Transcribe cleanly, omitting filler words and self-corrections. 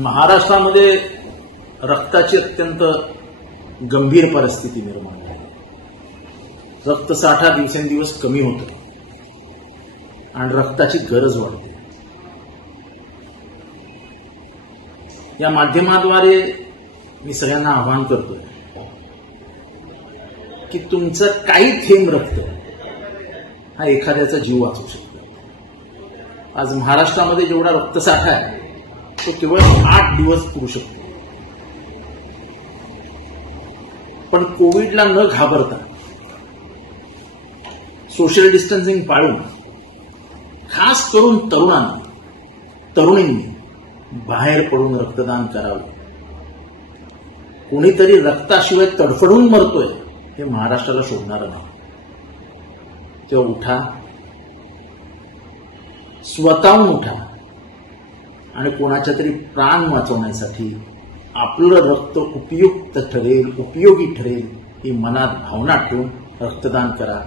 महाराष्ट्रामध्ये रक्ताची अत्यंत गंभीर परिस्थिती निर्माण झाली. रक्तसाठा दिवसेंदिवस कमी होतो आणि रक्ताची गरज वाढते. या माध्यमाद्वारे मी सगळ्यांना आवाहन करतोय की तुमचं काही थेंब रक्त हा एखाद्याचा जीव वाचवू शकतो. आज महाराष्ट्रामध्ये जेवढा रक्तसाठा आहे तो केवळ 8 दिवस पुरू शकतो. पण कोविडला न घाबरता सोशल डिस्टन्सिंग पाळून खास करून तरुणींनी बाहेर पडून रक्तदान करावं. कोणीतरी रक्ताशिवाय तडफडून मरतोय हे महाराष्ट्राला शोधणारं नाही. तेव्हा उठा, स्वतःहून उठा आणि कोणाच्या तरी प्राण वाचवण्यासाठी आपलं रक्त उपयुक्त ठरेल, उपयोगी ठरेल ही मनात भावना ठेवून रक्तदान करा.